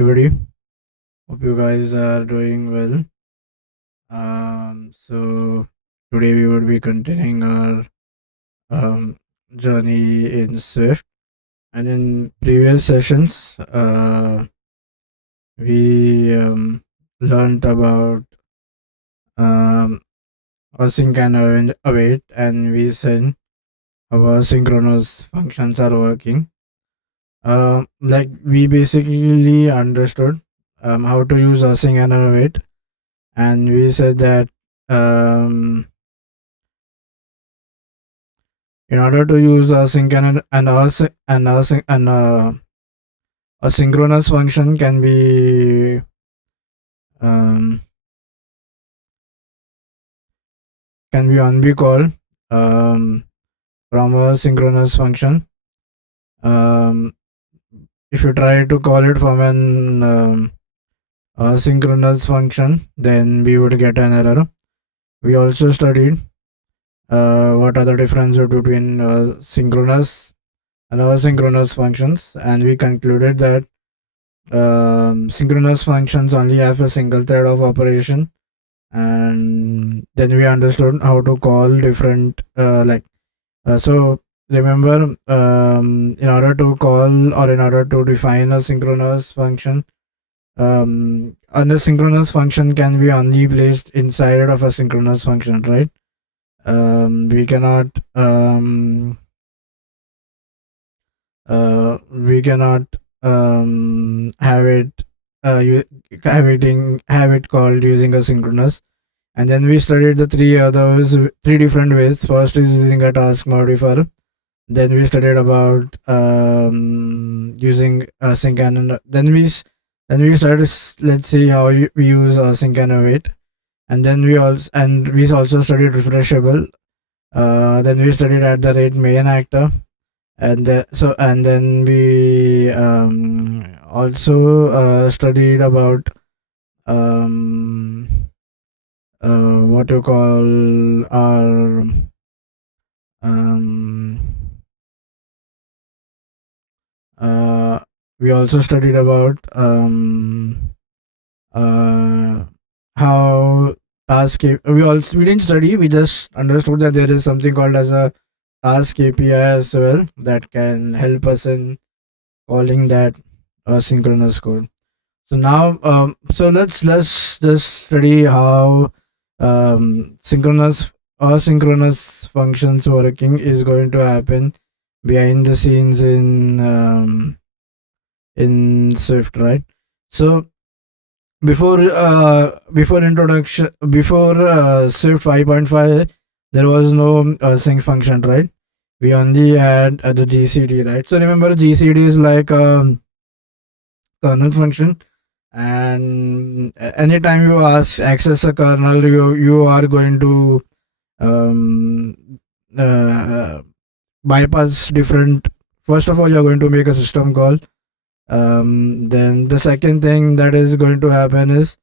Everybody, hope you guys are doing well. So today we would be continuing our um, journey in Swift, and in previous sessions, we learned about um, async and await, and we said how asynchronous functions are working. Like we basically understood how to use async and await, and we said that um, in order to use async and a synchronous function um, can be called um, from a synchronous function. Um, if you try to call it from an asynchronous function, then we would get an error. We also studied what are the differences between synchronous and asynchronous functions, and we concluded that synchronous functions only have a single thread of operation, and then we understood how to call different so remember, in order to call or in order to define a synchronous function, an asynchronous function can be only placed inside of a synchronous function, right? We cannot we cannot have it have it called using a synchronous. And then we studied the three different ways. First is using a task modifier. Then we studied about using async and then we started. Let's see how we use async and await. And then we also studied refreshable. Then we studied at the rate main actor, and then we also studied about um, what you call our um, we also studied about uh, how we didn't study, we just understood that there is something called as a task API as well that can help us in calling that synchronous code. So now so let's just study how synchronous asynchronous functions working is going to happen behind the scenes in Swift, right? So before Swift 5.5, there was no sync function, right? We only had the GCD, right? So remember, GCD is like a kernel function, and anytime you access a kernel, you are going to um, uh, bypass different. First of all, you're going to make a system call. Then the second thing that is going to happen is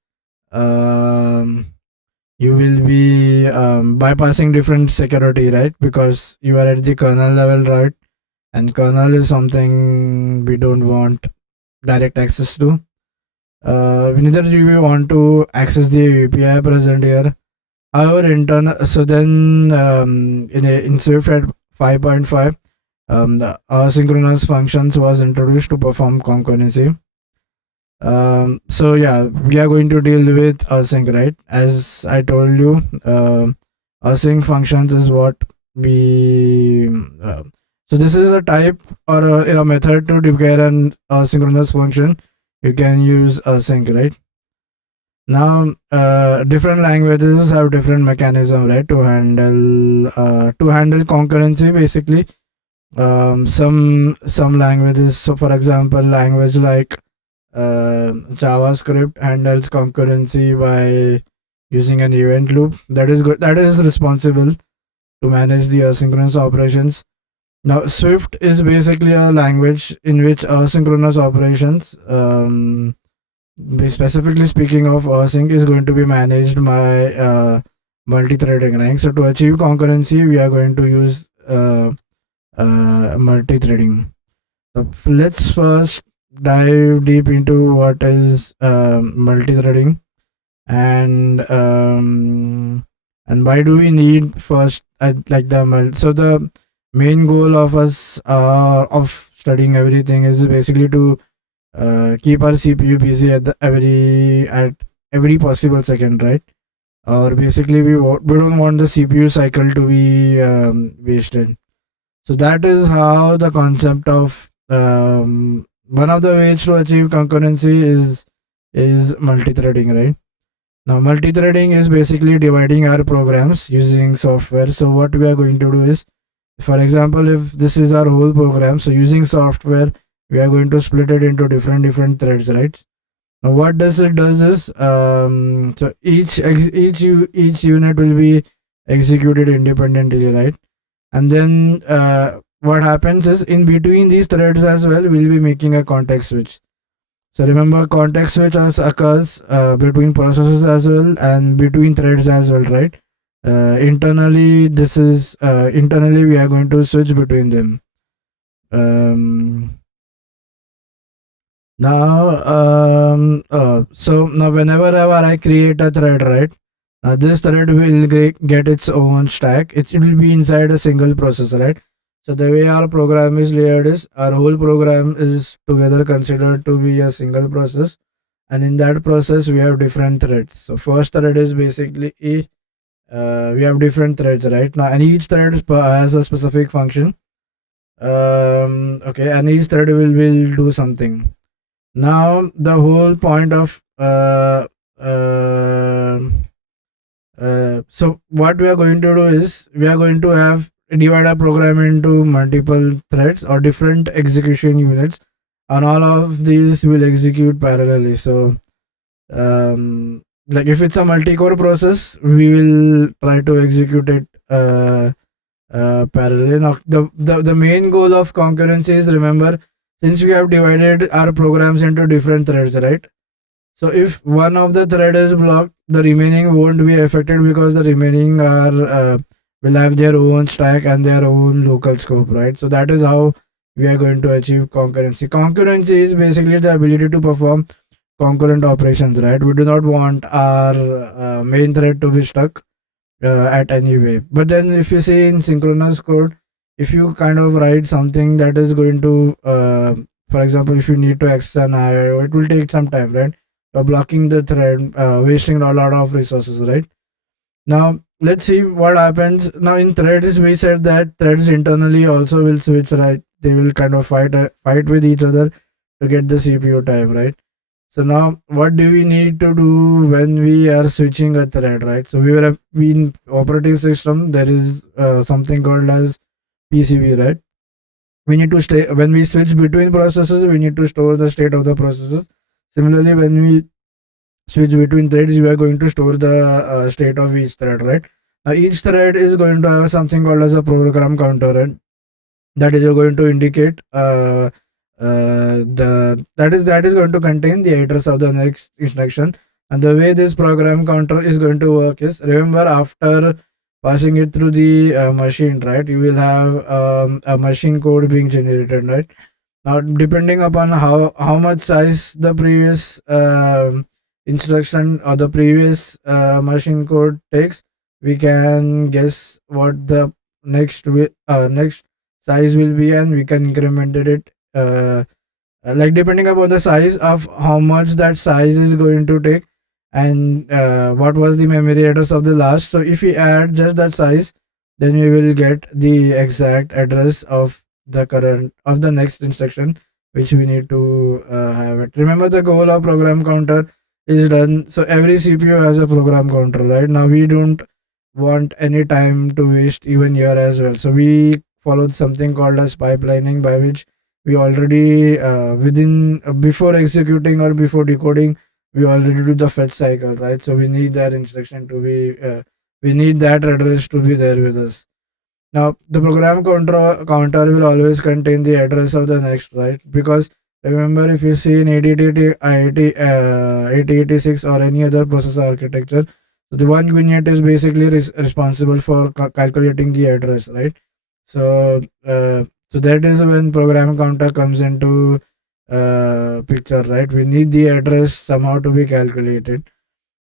um, you will be bypassing different security, right? Because you are at the kernel level, right? And kernel is something we don't want direct access to. Neither do we want to access the API present here. However, so then in Swift at 5.5, the asynchronous functions was introduced to perform concurrency. So yeah, we are going to deal with async, right? As I told you, async functions is what we. So this is a type or a method to declare an asynchronous function. You can use async, right? Now, different languages have different mechanism, right, to handle concurrency. Basically, some languages. So, for example, language like JavaScript handles concurrency by using an event loop. That is good. That is responsible to manage the asynchronous operations. Now, Swift is basically a language in which asynchronous operations, specifically speaking of async, is going to be managed by multi-threading, right? So, to achieve concurrency, we are going to use multi-threading. So let's first dive deep into what is multi-threading, and why do we need first like so the main goal of us of studying everything is basically to keep our CPU busy at every possible second, right? Or basically we don't want the CPU cycle to be wasted. So that is how the concept of one of the ways to achieve concurrency is multi-threading, right? Now multi-threading is basically dividing our programs using software. So what we are going to do is, for example, if this is our whole program, so using software we are going to split it into different threads, right? Now what does it does is so each unit will be executed independently, right? And then what happens is in between these threads as well we'll be making a context switch. So remember, context switch occurs between processes as well and between threads as well, right? Internally we are going to switch between them. um, so now whenever I create a thread, right? This thread will get its own stack. It will be inside a single process, right? So the way our program is layered is our whole program is together considered to be a single process, and in that process we have different threads. So first thread is basically we have different threads right now, and each thread has a specific function. Okay, and each thread will do something. Now the whole point of so what we are going to do is we are going to have divide our program into multiple threads or different execution units, and all of these will execute parallelly. So like if it's a multi-core process, we will try to execute it parallel. Now, the main goal of concurrency is, remember, since we have divided our programs into different threads, right? So if one of the thread is blocked, the remaining won't be affected because the remaining are will have their own stack and their own local scope, right? So that is how we are going to achieve concurrency. Concurrency is basically the ability to perform concurrent operations, right? We do not want our main thread to be stuck at any way. But then if you see in synchronous code, if you kind of write something that is going to for example, if you need to access an IO, it will take some time, right? Blocking the thread, wasting a lot of resources, right? Now let's see what happens. Now in threads we said that threads internally also will switch, right? They will kind of fight with each other to get the CPU time, right? So now what do we need to do when we are switching a thread, right? So we in operating system there is something called as PCB, right? We need to stay when we switch between processes, we need to store the state of the processes. Similarly, when we switch between threads, we are going to store the state of each thread, right? Now each thread is going to have something called as a program counter, and that is going to indicate that is going to contain the address of the next instruction. And the way this program counter is going to work is, remember, after passing it through the machine, right, you will have a machine code being generated, right? Now depending upon how much size the previous instruction or the previous machine code takes, we can guess what the next size will be, and we can increment it like depending upon the size of how much that size is going to take, and what was the memory address of the last. So if we add just that size, then we will get the exact address of the next instruction which we need to have it. Remember, the goal of program counter is done. So every CPU has a program counter, right? Now we don't want any time to waste even here as well. So we followed something called as pipelining, by which we already within before executing or before decoding, we already do the fetch cycle, right? So we need that instruction to be we need that address to be there with us. Now the program counter will always contain the address of the next, right? Because remember, if you see in 8086 or any other processor architecture, so the one unit is basically responsible for calculating the address, right? So so that is when program counter comes into picture, right? We need the address somehow to be calculated.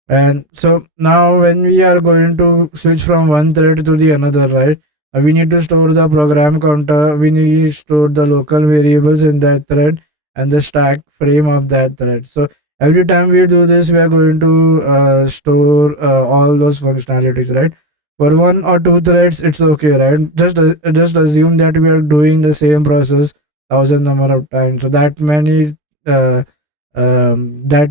And so now when we are going to switch from one thread to the another, right? We need to store the program counter, we need to store the local variables in that thread and the stack frame of that thread. So every time we do this, we are going to store all those functionalities, right? For one or two threads, it's okay, right? Just assume that we are doing the same process thousand number of times. So that many uh, that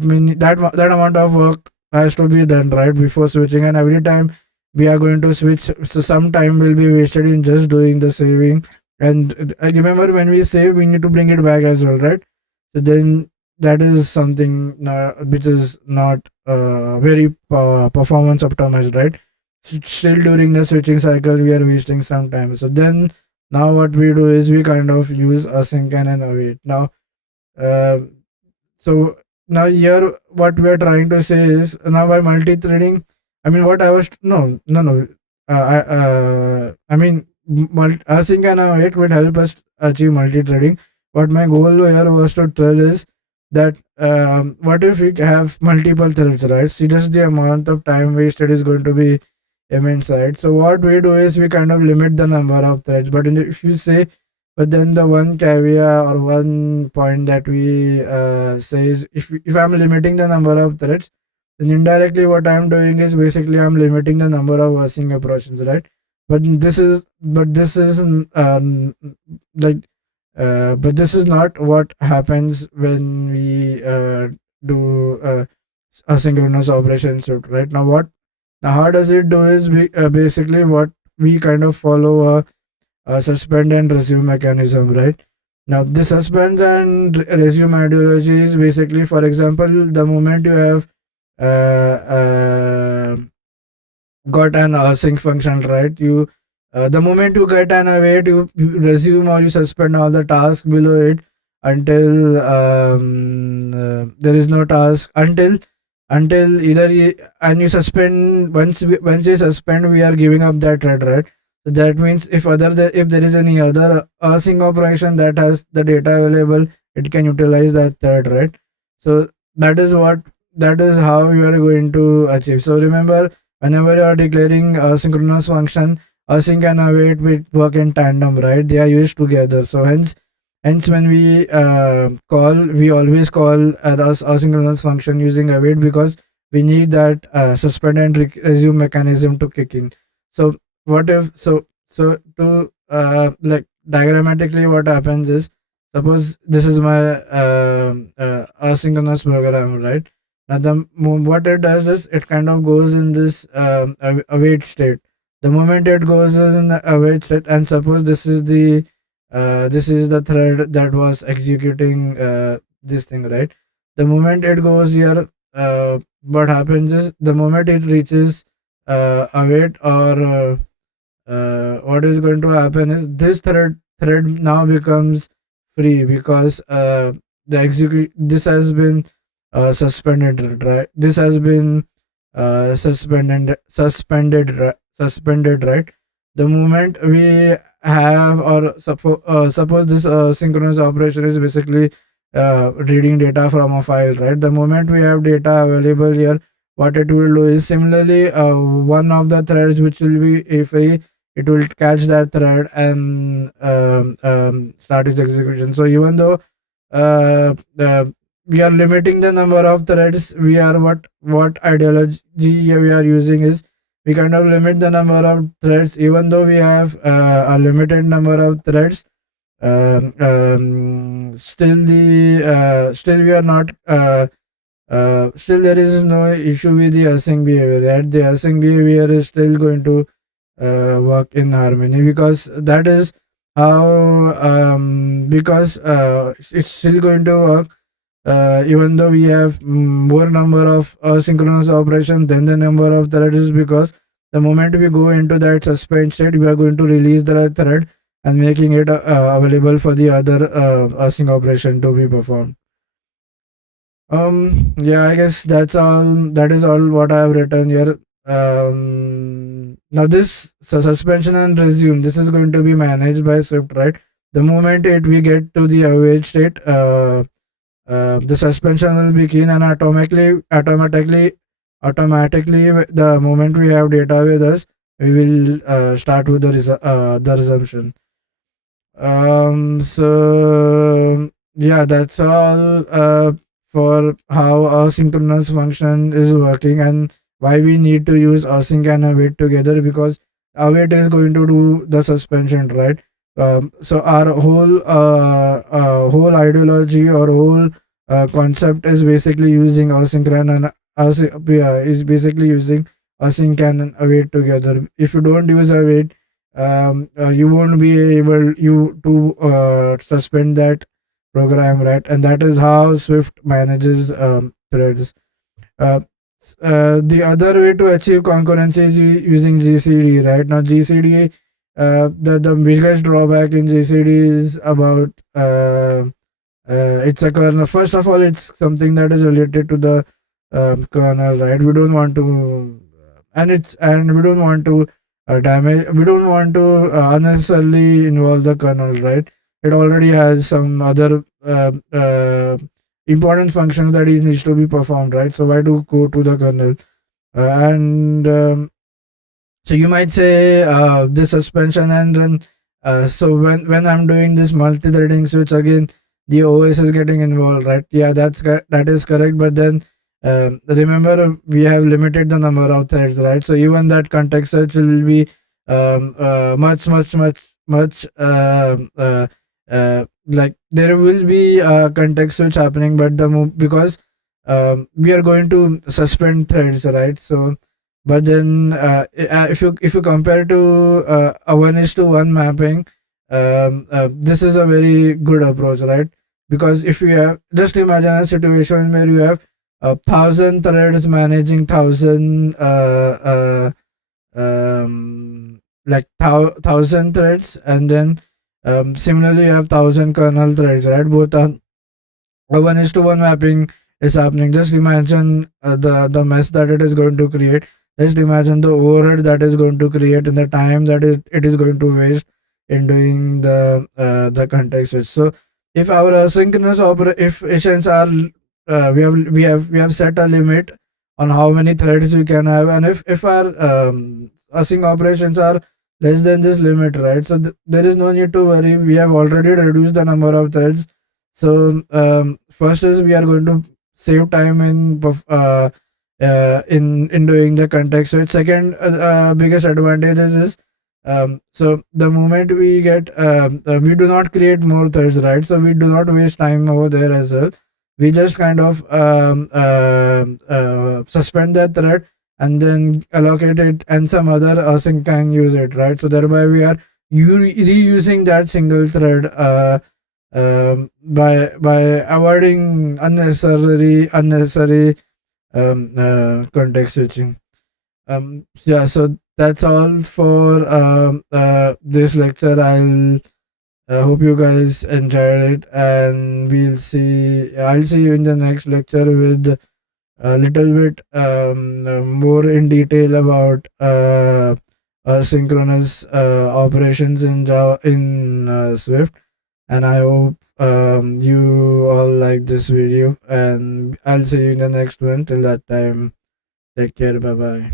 amount of work has to be done right before switching, and every time we are going to switch, so some time will be wasted in just doing the saving. And I remember when we save, we need to bring it back as well, right? So then that is something which is not very performance optimized, right? Still during the switching cycle we are wasting some time. So then now what we do is we kind of use async and await now. uh, so now here what we are trying to say is, now by multi-threading, I mean what I was no I mean async and await would help us achieve multi-threading. What my goal here was to tell is that what if we have multiple threads, right? See, just the amount of time wasted is going to be immense, right? So what we do is we kind of limit the number of threads. But if you say, but then the one caveat or one point that we say is, if I'm limiting the number of threads, then indirectly what I'm doing is basically I'm limiting the number of async approaches, right? But this is like but this is not what happens when we do asynchronous operations, right? Now how does it do is we basically what we kind of follow a suspend and resume mechanism, right? Now this suspend and resume ideology is basically, for example, the moment you have uh, uh, got an async function, right? You the moment you get an await, you resume or you suspend all the tasks below it until there is no task until either and you suspend once you suspend, we are giving up that thread, right? So that means if there is any other async operation that has the data available, it can utilize that thread, right? So that is how you are going to achieve. So remember, whenever you are declaring asynchronous function, async and await will work in tandem, right? They are used together. So hence when we we always call asynchronous function using await, because we need that suspend and resume mechanism to kick in. So what if so to like diagrammatically what happens is, suppose this is my asynchronous program, right? Now what it does is it kind of goes in this await state. The moment it goes is in the await state, and suppose this is the thread that was executing this thing, right? The moment it goes here, what happens is the moment it reaches await or what is going to happen is this thread now becomes free, because the execute this has been suspended, right? This has been suspended, right? The moment we have, or suppose this synchronous operation is basically reading data from a file, right? The moment we have data available here, what it will do is, similarly one of the threads which will be free, it will catch that thread and start its execution. So even though we are limiting the number of threads, we are what ideology we are using is, we kind of limit the number of threads. Even though we have a limited number of threads, still we are not still there is no issue with the async behavior, right? The async behavior is still going to work in harmony, because that is how because it's still going to work even though we have more number of synchronous operations than the number of threads, because the moment we go into that suspend state, we are going to release the thread and making it available for the other async operation to be performed. Yeah, I guess that is all what I have written here. Now this suspension and resume, this is going to be managed by Swift, right? The moment we get to the await state, the suspension will be keen, and automatically the moment we have data with us, we will start with the resumption. So yeah, that's all for how asynchronous function is working and why we need to use async and await together, because await is going to do the suspension, right? So our whole ideology or whole concept is basically using asynchron and is basically using async and await together. If you don't use await, you won't be able you to suspend that program, right? And that is how Swift manages threads. uh, the other way to achieve concurrency is using GCD, right? Now GCD, the biggest drawback in GCD is about it's a kernel. First of all, it's something that is related to the kernel, right? We don't want to, and we don't want to damage. We don't want to unnecessarily involve the kernel, right? It already has some other important functions that it needs to be performed, right? So why do go to the kernel? And So you might say this suspension, and then so when I'm doing this multi-threading switch again, the OS is getting involved, right? Yeah, that is correct. But then remember, we have limited the number of threads, right? So even that context switch will be much like there will be context switch happening, but because we are going to suspend threads, right? So but then if you compare to a 1:1 mapping, this is a very good approach, right? Because if you have, just imagine a situation where you have 1,000 threads managing 1,000 like 1,000 threads, and then similarly you have 1,000 kernel threads, right? Both are a 1:1 mapping is happening. Just imagine the mess that it is going to create. Just imagine the overhead that is going to create and the time that it is going to waste in doing the context switch. So if our asynchronous operations are we have set a limit on how many threads we can have, and if our async operations are less than this limit, right? So there is no need to worry. We have already reduced the number of threads. So first is we are going to save time in doing the context switch. Second, biggest advantage is so the moment we get we do not create more threads, right? So we do not waste time over there as well. We just kind of suspend that thread and then allocate it, and some other async can use it, right? So thereby we are reusing that single thread by avoiding unnecessary context switching. Yeah, so that's all for this lecture. I hope you guys enjoyed it, and I'll see you in the next lecture with a little bit more in detail about synchronous operations in Java in Swift. And I hope you all like this video, and I'll see you in the next one. Till that time, take care. Bye bye.